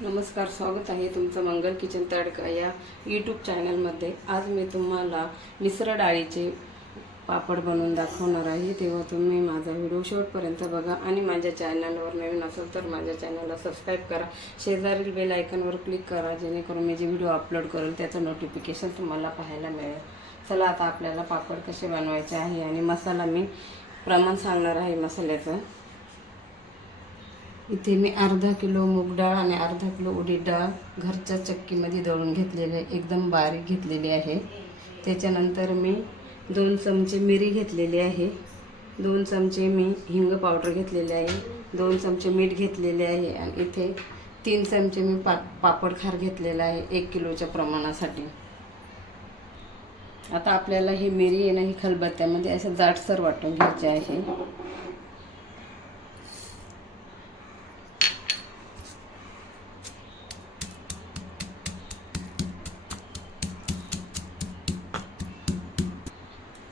नमस्कार स्वागत आहे तुमचं मंगल किचन तडका या यूट्यूब चॅनलमध्ये आज मी तुम्हाला मिसळ डाळीचे पापड बनवून दाखवणार आहे. तेव्हा तुम्ही माझा व्हिडिओ शेवटपर्यंत बघा आणि माझ्या चॅनलवर नवीन असेल तर माझ्या चॅनलला सबस्क्राईब करा. शेजारील बेल आयकनवर क्लिक करा जेणेकरून मी जे व्हिडिओ अपलोड करेल त्याचं नोटिफिकेशन तुम्हाला पाहायला मिळेल. चला आता आपल्याला पापड कसे बनवायचे आहे आणि मसाला मी प्रमाण सांगणार आहे मसाल्याचं. इथे मी अर्धा किलो मूग डाळ आणि अर्धा किलो उडीद डाळ घरच्या चक्कीमध्ये दळून घेतलेले आहे. एकदम बारीक घेतलेली आहे. त्याच्यानंतर मी दोन चमचे मिरी घेतलेली आहे. दोन चमचे मी हिंग पावडर घेतलेले आहे. दोन चमचे मीठ घेतलेले आहे आणि इथे तीन चमचे मी पा पापड खार घेतलेला आहे एक किलोच्या प्रमाणासाठी. आता आपल्याला ही मिरी आहे ना ही खलबत्त्यामध्ये असं जाडसर वाटून घ्यायचे आहे.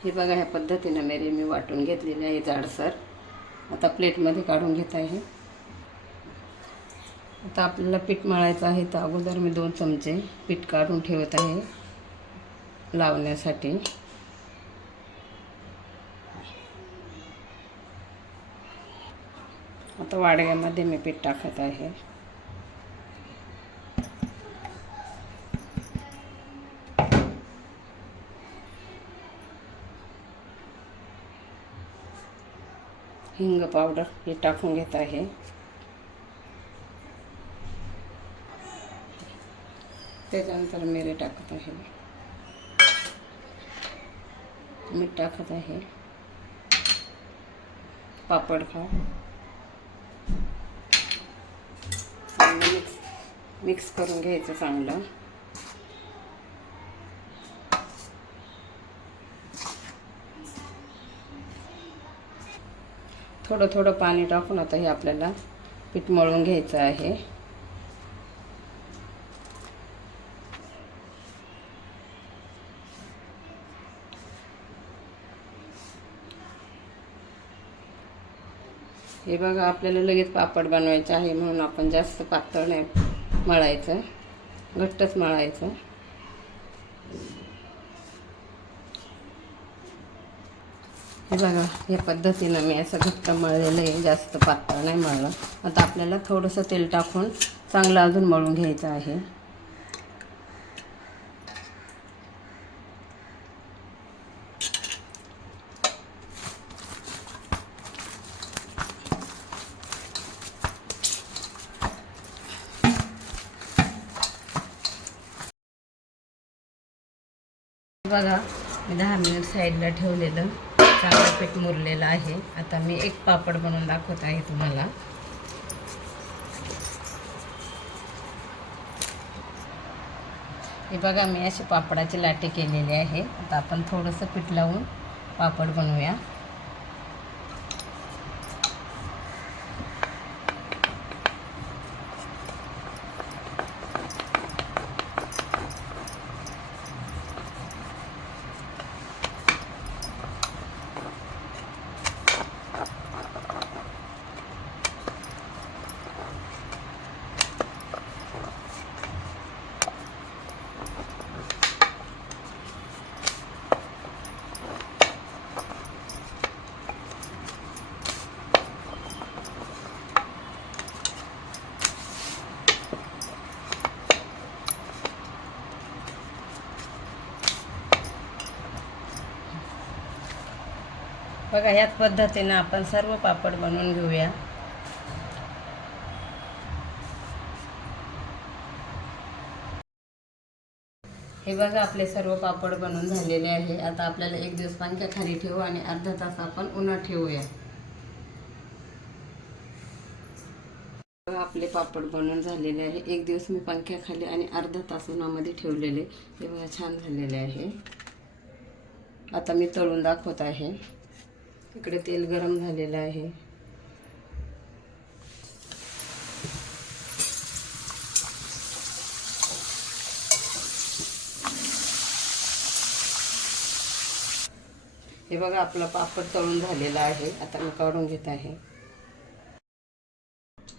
हे बघा ह्या पद्धतीनं मेरी मी वाटून घेतलेली आहे जाडसर. आता प्लेटमध्ये काढून घेत आहे. आता आपल्याला पीठ मळायचं आहे तर अगोदर मी दोन चमचे पीठ काढून ठेवत आहे लावण्यासाठी. आता वाडग्यामध्ये मी पीठ टाकत आहे. हिंग पावडर हे टाकून घेत आहे. त्याच्यानंतर मिरे टाकत आहे. मीठ टाकत आहे. पापड खा मिक्स मिक्स करून घ्यायचं चांगलं. थोडं थोडं पाणी टाकून आता हे आपल्याला पीठ मळून घ्यायचं आहे. हे बघा आपल्याला लगेच पापड बनवायचे आहे म्हणून आपण जास्त पातळ नाही मळायचं. घट्टच मळायचं. हे बघा या पद्धतीनं मी असं घट्ट मळलेलं आहे जास्त पातळ नाही मळलं. आता आपल्याला थोडंसं तेल टाकून चांगलं अजून मळून घ्यायचं आहे. बघा मी दहा मिनिट साईडला ठेवलेलं. चांगलं पीठ मुरलेलं आहे. आता मी एक पापड बनवून दाखवत आहे तुम्हाला. हे बघा मी अशी पापडाची लाटे केलेली आहे. आता आपण थोडंसं पीठ लावून पापड बनवूया. बघा ह्याच पद्धतीनं आपण सर्व पापड बनवून घेऊया. हे बघा आपले सर्व पापड बनवून झालेले आहे. आता आपल्याला एक दिवस पंख्या खाली ठेवू आणि अर्धा तास आपण उन्हात ठेवूया. बघा, आपले पापड बनवून झालेले आहे. एक दिवस मी पंख्याखाली आणि अर्धा तास उन्हामध्ये ठेवलेले. हे बघा छान झालेले आहे. आता मी तळून दाखवत आहे. इकडे तेल गरम झालेलं आहे. हे बघा आपलं पापड तळून झालेलं आहे. आता मी काढून घेत आहे.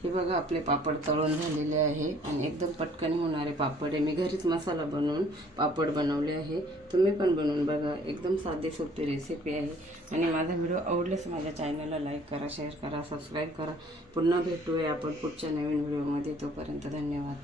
हे बघा आपले पापड तळून झालेले आहे आणि एकदम पटकन होणारे पापड आहे. मी घरीच मसाला बनवून पापड बनवले आहे. तुम्ही पण बनवून बघा एकदम साधी सोपी रेसिपी आहे. आणि माझा व्हिडिओ आवडल्यास माझ्या चॅनलला लाईक करा शेअर करा सबस्क्राईब करा. पुन्हा भेटूया आपण पुढच्या नवीन व्हिडिओमध्ये तोपर्यंत धन्यवाद.